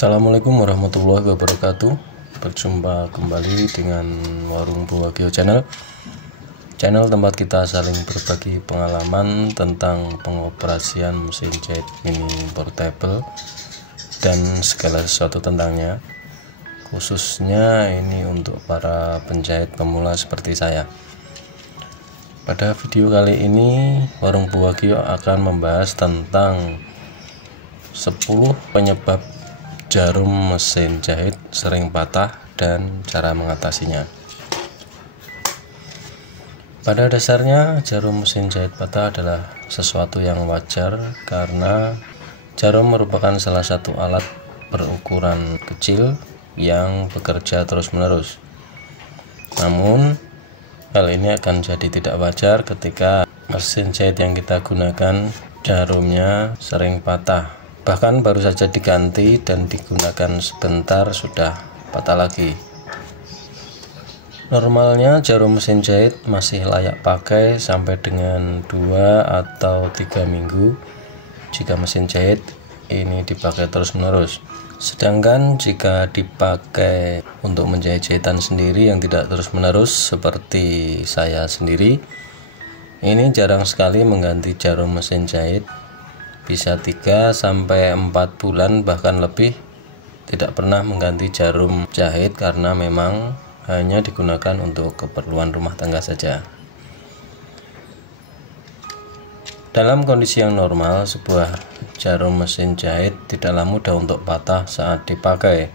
Assalamualaikum warahmatullahi wabarakatuh. Berjumpa kembali dengan Warung Buwagyo Channel tempat kita saling berbagi pengalaman tentang pengoperasian mesin jahit mini portable dan segala sesuatu tentangnya, khususnya ini untuk para penjahit pemula seperti saya. Pada video kali ini Warung Buwagyo akan membahas tentang 10 penyebab jarum mesin jahit sering patah dan cara mengatasinya. Pada dasarnya jarum mesin jahit patah adalah sesuatu yang wajar karena jarum merupakan salah satu alat berukuran kecil yang bekerja terus-menerus. Namun hal ini akan jadi tidak wajar ketika mesin jahit yang kita gunakan jarumnya sering patah. Bahkan baru saja diganti dan digunakan sebentar sudah patah lagi. Normalnya jarum mesin jahit masih layak pakai sampai dengan 2 atau 3 minggu jika mesin jahit ini dipakai terus-menerus. Sedangkan jika dipakai untuk menjahit jahitan sendiri yang tidak terus-menerus seperti saya sendiri, ini jarang sekali mengganti jarum mesin jahit. Bisa 3 sampai 4 bulan bahkan lebih tidak pernah mengganti jarum jahit karena memang hanya digunakan untuk keperluan rumah tangga saja. Dalam kondisi yang normal, sebuah jarum mesin jahit tidaklah mudah untuk patah saat dipakai.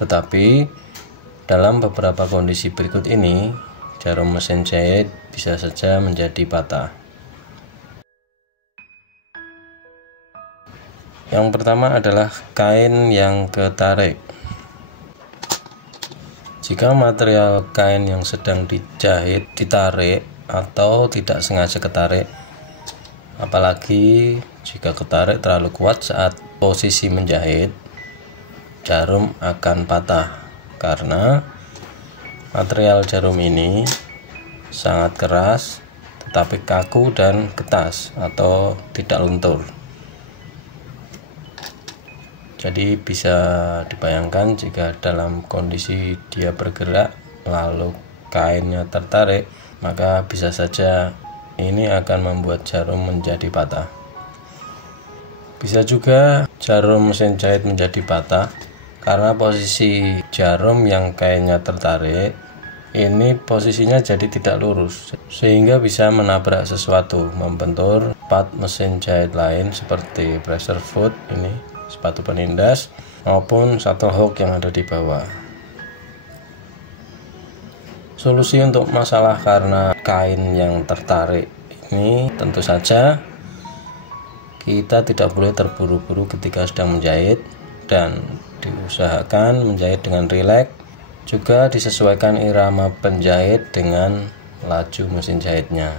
Tetapi dalam beberapa kondisi berikut ini, jarum mesin jahit bisa saja menjadi patah. Yang pertama adalah kain yang ketarik. Jika material kain yang sedang dijahit ditarik atau tidak sengaja ketarik, apalagi jika ketarik terlalu kuat saat posisi menjahit, jarum akan patah karena material jarum ini sangat keras tetapi kaku dan getas atau tidak luntur. Jadi bisa dibayangkan jika dalam kondisi dia bergerak lalu kainnya tertarik, maka bisa saja ini akan membuat jarum menjadi patah. Bisa juga jarum mesin jahit menjadi patah karena posisi jarum yang kainnya tertarik ini posisinya jadi tidak lurus, sehingga bisa menabrak sesuatu, membentur part mesin jahit lain seperti pressure foot ini, sepatu penindas, maupun shuttle hook yang ada di bawah. Solusi untuk masalah karena kain yang tertarik ini tentu saja kita tidak boleh terburu-buru ketika sedang menjahit dan diusahakan menjahit dengan rileks, juga disesuaikan irama penjahit dengan laju mesin jahitnya.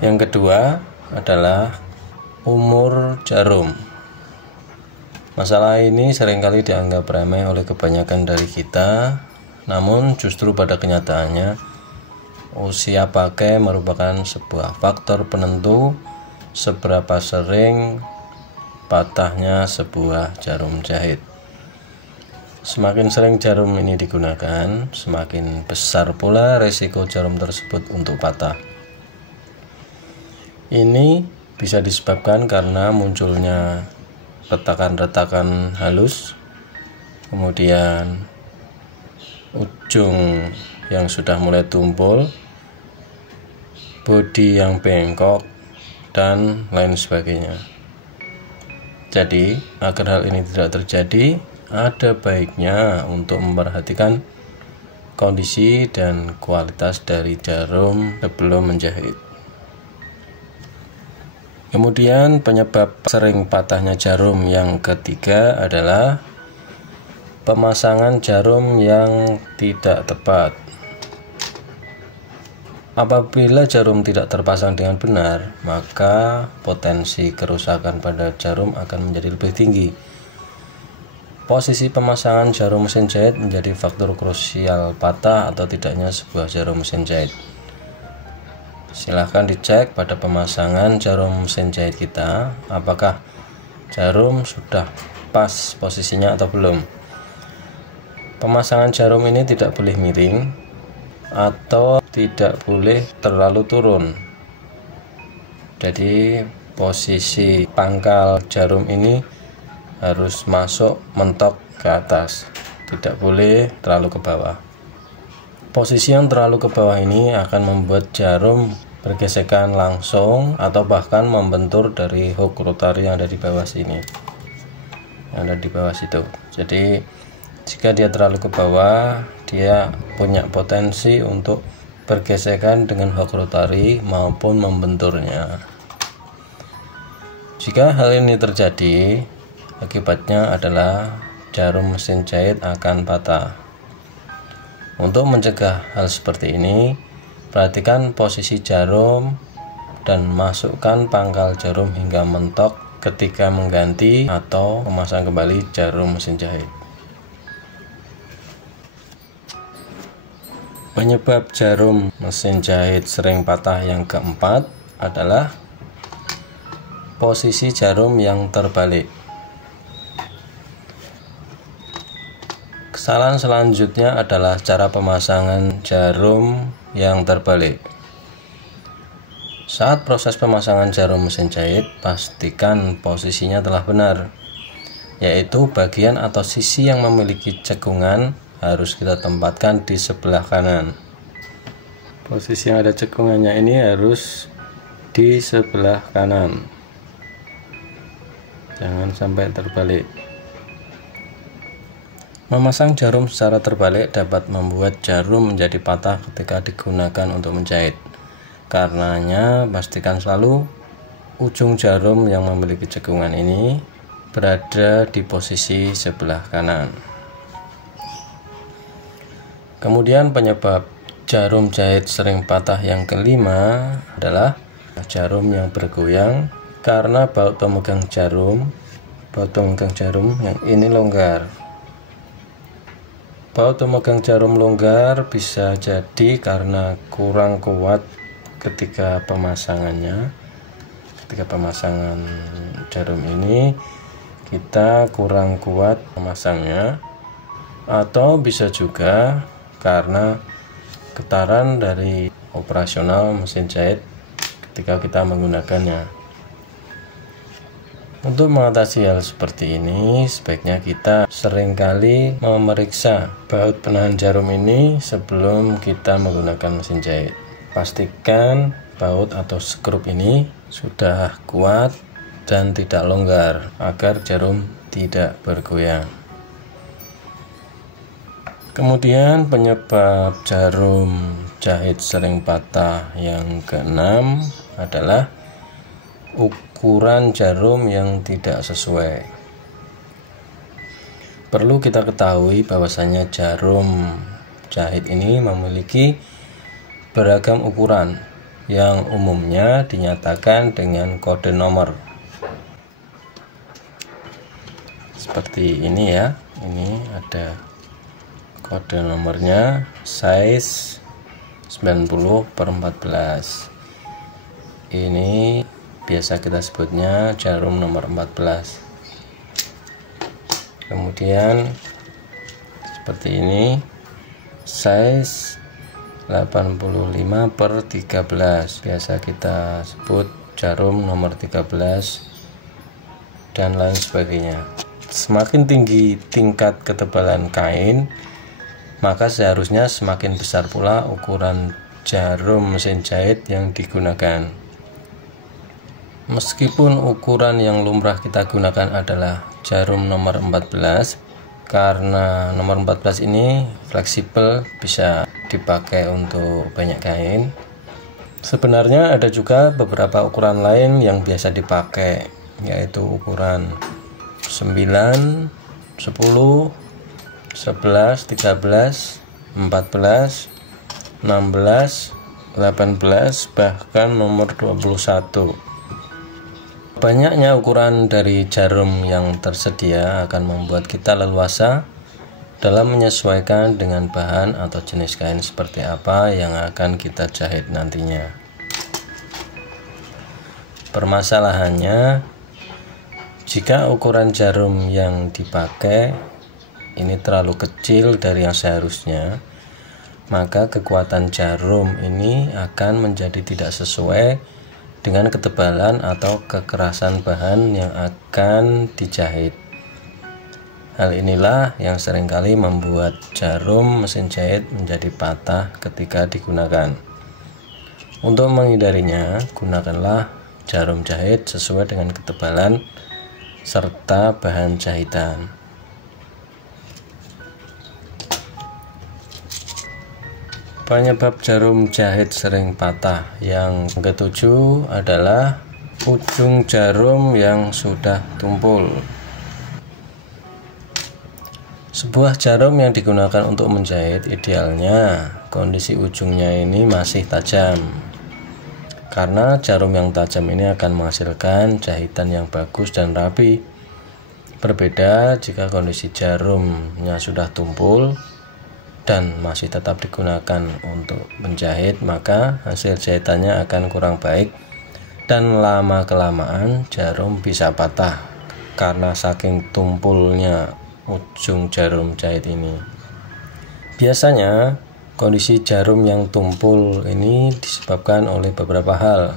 Yang kedua adalah umur jarum. Masalah ini seringkali dianggap remeh oleh kebanyakan dari kita, namun justru pada kenyataannya usia pakai merupakan sebuah faktor penentu seberapa sering patahnya sebuah jarum jahit. Semakin sering jarum ini digunakan, semakin besar pula resiko jarum tersebut untuk patah. Ini bisa disebabkan karena munculnya retakan-retakan halus, kemudian ujung yang sudah mulai tumpul, bodi yang bengkok, dan lain sebagainya. Jadi, agar hal ini tidak terjadi, ada baiknya untuk memperhatikan kondisi dan kualitas dari jarum sebelum menjahit. Kemudian penyebab sering patahnya jarum yang ketiga adalah pemasangan jarum yang tidak tepat. Apabila jarum tidak terpasang dengan benar, maka potensi kerusakan pada jarum akan menjadi lebih tinggi. Posisi pemasangan jarum mesin jahit menjadi faktor krusial patah atau tidaknya sebuah jarum mesin jahit. Silahkan dicek pada pemasangan jarum mesin jahit kita, apakah jarum sudah pas posisinya atau belum. Pemasangan jarum ini tidak boleh miring atau tidak boleh terlalu turun. Jadi posisi pangkal jarum ini harus masuk mentok ke atas, tidak boleh terlalu ke bawah. Posisi yang terlalu ke bawah ini akan membuat jarum bergesekan langsung atau bahkan membentur dari hook rotari yang ada di bawah sini, yang ada di bawah situ. Jadi jika dia terlalu ke bawah, dia punya potensi untuk bergesekan dengan hook rotari maupun membenturnya. Jika hal ini terjadi, akibatnya adalah jarum mesin jahit akan patah. Untuk mencegah hal seperti ini, perhatikan posisi jarum dan masukkan pangkal jarum hingga mentok ketika mengganti atau memasang kembali jarum mesin jahit. Penyebab jarum mesin jahit sering patah yang keempat adalah posisi jarum yang terbalik. Kesalahan selanjutnya adalah cara pemasangan jarum yang terbalik. Saat proses pemasangan jarum mesin jahit, pastikan posisinya telah benar, yaitu bagian atau sisi yang memiliki cekungan harus kita tempatkan di sebelah kanan. Posisi yang ada cekungannya ini harus di sebelah kanan, jangan sampai terbalik. Memasang jarum secara terbalik dapat membuat jarum menjadi patah ketika digunakan untuk menjahit. Karenanya, pastikan selalu ujung jarum yang memiliki cekungan ini berada di posisi sebelah kanan. Kemudian penyebab jarum jahit sering patah yang kelima adalah jarum yang bergoyang karena baut pemegang jarum yang ini longgar. Baut pemegang jarum longgar bisa jadi karena kurang kuat ketika pemasangannya. Ketika pemasangan jarum ini kita kurang kuat memasangnya, atau bisa juga karena getaran dari operasional mesin jahit ketika kita menggunakannya. Untuk mengatasi hal seperti ini, sebaiknya kita seringkali memeriksa baut penahan jarum ini sebelum kita menggunakan mesin jahit. Pastikan baut atau skrup ini sudah kuat dan tidak longgar agar jarum tidak bergoyang. Kemudian penyebab jarum jahit sering patah yang keenam adalah ukuran jarum yang tidak sesuai. Perlu kita ketahui bahwasanya jarum jahit ini memiliki beragam ukuran yang umumnya dinyatakan dengan kode nomor. Seperti ini ya, ini ada kode nomornya, size 90/14. Ini biasa kita sebutnya jarum nomor 14. Kemudian seperti ini, size 85/13, biasa kita sebut jarum nomor 13, dan lain sebagainya. Semakin tinggi tingkat ketebalan kain, maka seharusnya semakin besar pula ukuran jarum mesin jahit yang digunakan. Meskipun ukuran yang lumrah kita gunakan adalah jarum nomor 14, karena nomor 14 ini fleksibel, bisa dipakai untuk banyak kain. Sebenarnya ada juga beberapa ukuran lain yang biasa dipakai, yaitu ukuran 9, 10, 11, 13, 14, 16, 18, bahkan nomor 21. Banyaknya ukuran dari jarum yang tersedia akan membuat kita leluasa dalam menyesuaikan dengan bahan atau jenis kain seperti apa yang akan kita jahit nantinya. Jika ukuran jarum yang dipakai ini terlalu kecil dari yang seharusnya, maka kekuatan jarum ini akan menjadi tidak sesuai dengan ketebalan atau kekerasan bahan yang akan dijahit. Hal inilah yang seringkali membuat jarum mesin jahit menjadi patah ketika digunakan. Untuk menghindarinya, gunakanlah jarum jahit sesuai dengan ketebalan serta bahan jahitan. Penyebab jarum jahit sering patah yang ketujuh adalah ujung jarum yang sudah tumpul. Sebuah jarum yang digunakan untuk menjahit idealnya kondisi ujungnya ini masih tajam, karena jarum yang tajam ini akan menghasilkan jahitan yang bagus dan rapi. Berbeda jika kondisi jarumnya sudah tumpul dan masih tetap digunakan untuk menjahit, maka hasil jahitannya akan kurang baik dan lama-kelamaan jarum bisa patah karena saking tumpulnya ujung jarum jahit ini. Biasanya kondisi jarum yang tumpul ini disebabkan oleh beberapa hal.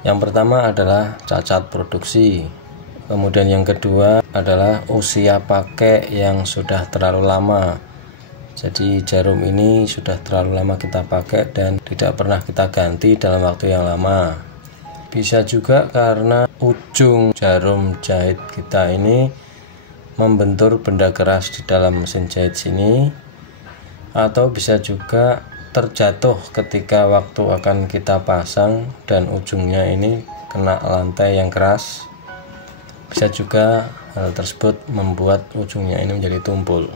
Yang pertama adalah cacat produksi. Kemudian yang kedua adalah usia pakai yang sudah terlalu lama. Jadi jarum ini sudah terlalu lama kita pakai dan tidak pernah kita ganti dalam waktu yang lama. Bisa juga karena ujung jarum jahit kita ini membentur benda keras di dalam mesin jahit sini, atau bisa juga terjatuh ketika waktu akan kita pasang dan ujungnya ini kena lantai yang keras. Bisa juga hal tersebut membuat ujungnya ini menjadi tumpul.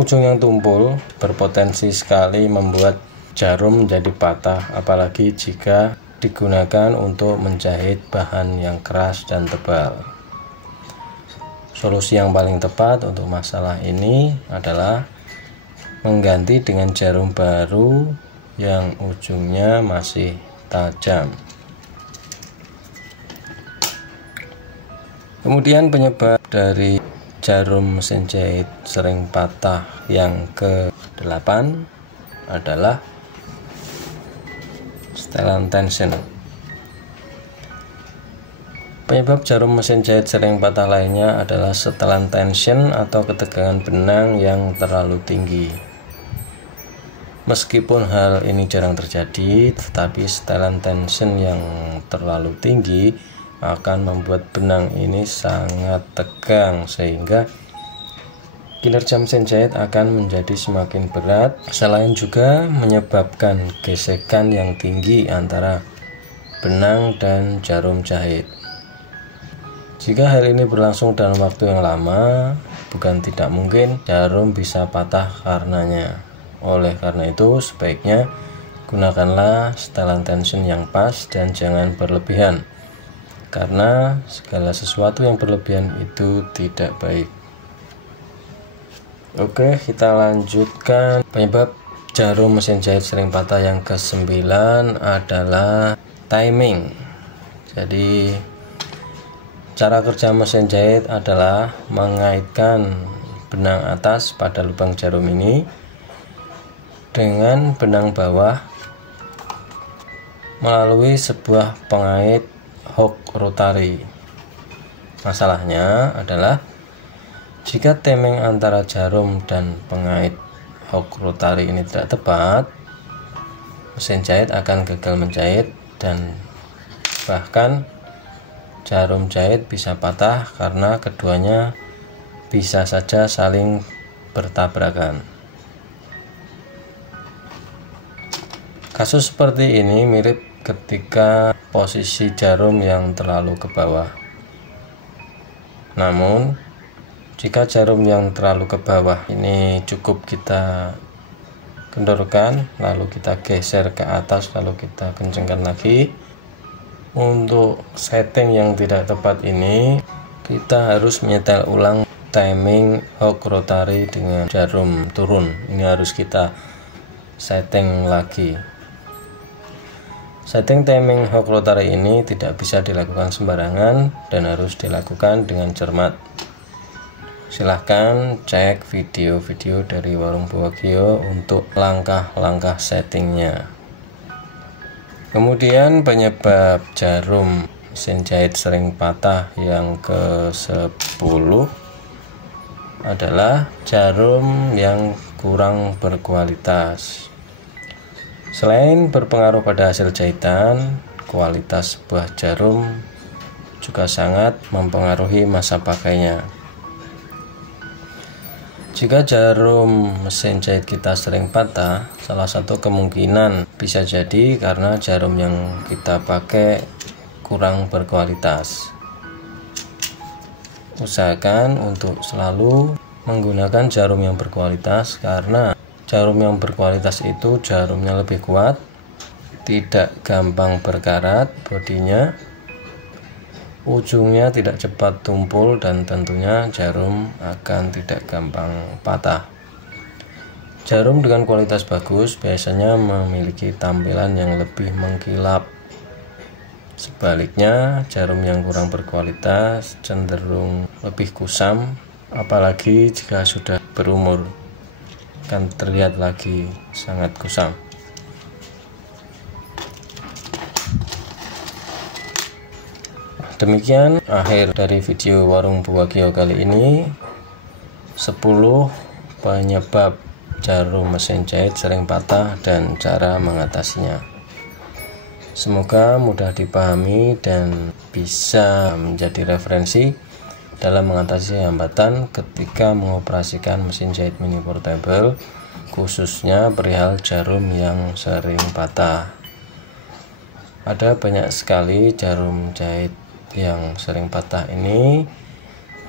Ujung yang tumpul berpotensi sekali membuat jarum menjadi patah, apalagi jika digunakan untuk menjahit bahan yang keras dan tebal. Solusi yang paling tepat untuk masalah ini adalah mengganti dengan jarum baru yang ujungnya masih tajam. Kemudian penyebab dari jarum mesin jahit sering patah yang ke-8 adalah setelan tension. Penyebab jarum mesin jahit sering patah lainnya adalah setelan tension atau ketegangan benang yang terlalu tinggi. Meskipun hal ini jarang terjadi, tetapi setelan tension yang terlalu tinggi akan membuat benang ini sangat tegang sehingga kinerja mesin jahit akan menjadi semakin berat. Selain juga menyebabkan gesekan yang tinggi antara benang dan jarum jahit. Jika hal ini berlangsung dalam waktu yang lama, bukan tidak mungkin jarum bisa patah karenanya. Oleh karena itu, sebaiknya gunakanlah setelan tension yang pas dan jangan berlebihan, karena segala sesuatu yang berlebihan itu tidak baik. Oke, kita lanjutkan. Penyebab jarum mesin jahit sering patah yang ke-9 adalah timing. Jadi cara kerja mesin jahit adalah mengaitkan benang atas pada lubang jarum ini dengan benang bawah melalui sebuah pengait hook rotary. Masalahnya adalah jika timing antara jarum dan pengait hook rotary ini tidak tepat, mesin jahit akan gagal menjahit dan bahkan jarum jahit bisa patah karena keduanya bisa saja saling bertabrakan. Kasus seperti ini mirip ketika posisi jarum yang terlalu ke bawah. Namun, jika jarum yang terlalu ke bawah ini cukup kita kendorkan, lalu kita geser ke atas, lalu kita kencangkan lagi. Untuk setting yang tidak tepat ini, kita harus menyetel ulang timing hook rotary dengan jarum turun. Ini harus kita setting lagi. Setting timing hook rotary ini tidak bisa dilakukan sembarangan dan harus dilakukan dengan cermat. Silahkan cek video-video dari Warung Buwagyo untuk langkah-langkah settingnya. Kemudian penyebab jarum mesin jahit sering patah yang ke-10 adalah jarum yang kurang berkualitas. Selain berpengaruh pada hasil jahitan, kualitas sebuah jarum juga sangat mempengaruhi masa pakainya. Jika jarum mesin jahit kita sering patah, salah satu kemungkinan bisa jadi karena jarum yang kita pakai kurang berkualitas. Usahakan untuk selalu menggunakan jarum yang berkualitas, karena jarum yang berkualitas itu jarumnya lebih kuat, tidak gampang berkarat bodinya, ujungnya tidak cepat tumpul, dan tentunya jarum akan tidak gampang patah. Jarum dengan kualitas bagus biasanya memiliki tampilan yang lebih mengkilap. Sebaliknya, jarum yang kurang berkualitas cenderung lebih kusam, apalagi jika sudah berumur, akan terlihat lagi sangat kusam. Demikian akhir dari video Warung Buwagyo kali ini. 10 penyebab jarum mesin jahit sering patah dan cara mengatasinya. Semoga mudah dipahami dan bisa menjadi referensi dalam mengatasi hambatan ketika mengoperasikan mesin jahit mini portable, khususnya perihal jarum yang sering patah. Ada banyak sekali jarum jahit yang sering patah ini,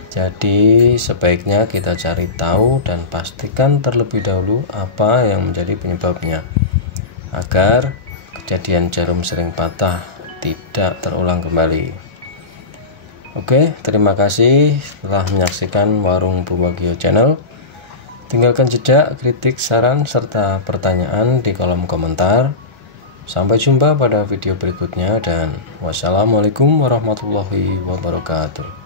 jadi sebaiknya kita cari tahu dan pastikan terlebih dahulu apa yang menjadi penyebabnya, agar kejadian jarum sering patah tidak terulang kembali. Oke, terima kasih telah menyaksikan Warung Buwagyo Channel. Tinggalkan jejak, kritik, saran, serta pertanyaan di kolom komentar. Sampai jumpa pada video berikutnya, dan wassalamualaikum warahmatullahi wabarakatuh.